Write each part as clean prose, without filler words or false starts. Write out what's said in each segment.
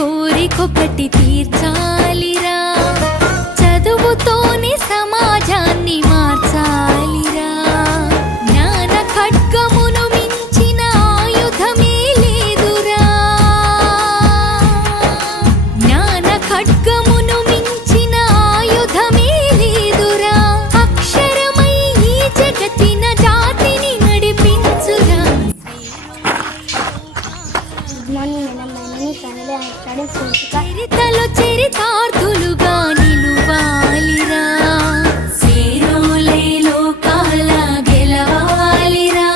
కోరికొకటి తీర్చాలిరా, చదువుతోనే సమాజాన్ని మార్చాలిరా. జ్ఞాన ఖడ్గమును మించిన ఆయుధమే లేదురా, జ్ఞాన ఖడ్గమును మించిన ఆయుధమే లేదురా. అక్షరమై ఈ జగతిన జాతిని నడిపించురా. చరితలో చరితార్థులుగా నిలువాలిరా, సేరోలే లోకాల గెలవాలిరా.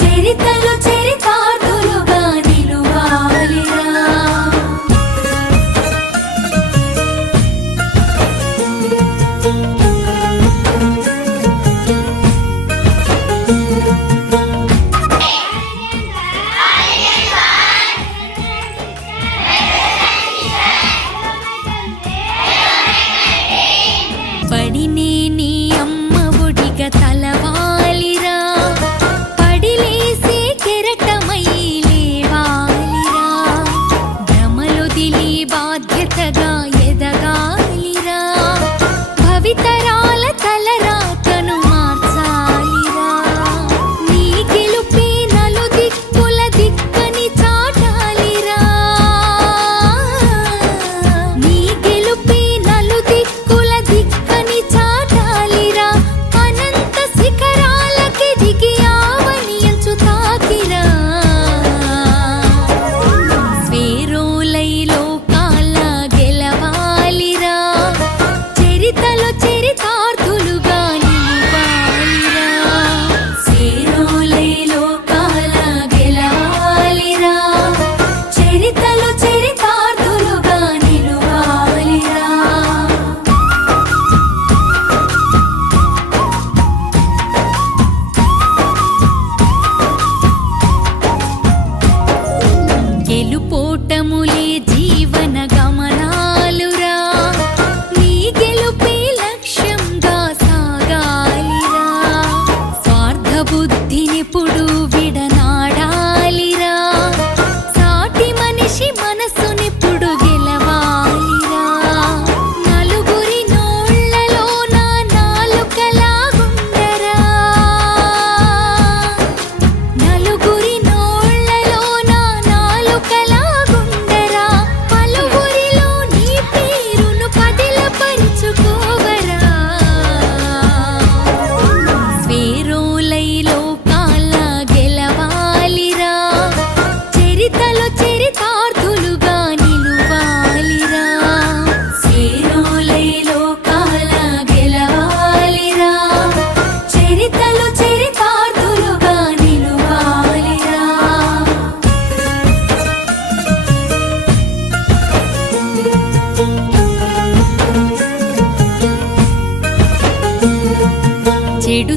చరితలో చరితార్థులుగా నిలువాలిరా. పడినే నీ అమ్మ ఒడిగ తలవాలిరా, పడిలేసే కెరటమై లేవాలిరా. భ్రమలొదిలి బాధ్యతగా ఎదగాలిరా, భవితరాల తలరాతను మార్చాలిరా. నీ గెలుపే నలు దిక్కుల దిక్కని చాటాలిరా, నీ గెలుపే నలు దిక్కుల దిక్కని చాటాలిరా. అనంత శిఖరాలకి దిగి ఆవనియంచు తాకిరా. స్వేరోలై లోకాల గెలవాలిరా, చరితలో చరితార్థులుగా నిలువాలిరా. స్వేరోలై లోకాల గెలవాలిరా, చరితలో చరితార్థులుగా నిలువాలిరా. గెలుపోటములే జీవన గమనాలురా, నీ గెలుపే లక్ష్యంగా సాగాలిరా. స్వార్థ బుద్ధినిప్పుడు విడనాడాలిరా, సాటి మనిషి మనసునిప్పుడు గెలవాలిరా. నలుగురి నోళ్లలోన నాలుకలాగుండరా, నలుగురి నోళ్లలోన నాలుకలాగుండరా. పలువురిలో నీ పేరును పదిలపరుచుకోవరా. స్వేరోలై లోకాల గెలవాలిరా, చరితలో చరితార్థులుగా నిలువాలిరా. స్వేరోలై లోకాల గెలవాలిరా, చరితలో చరితార్థులుగా నిలువాలిరా. చెడు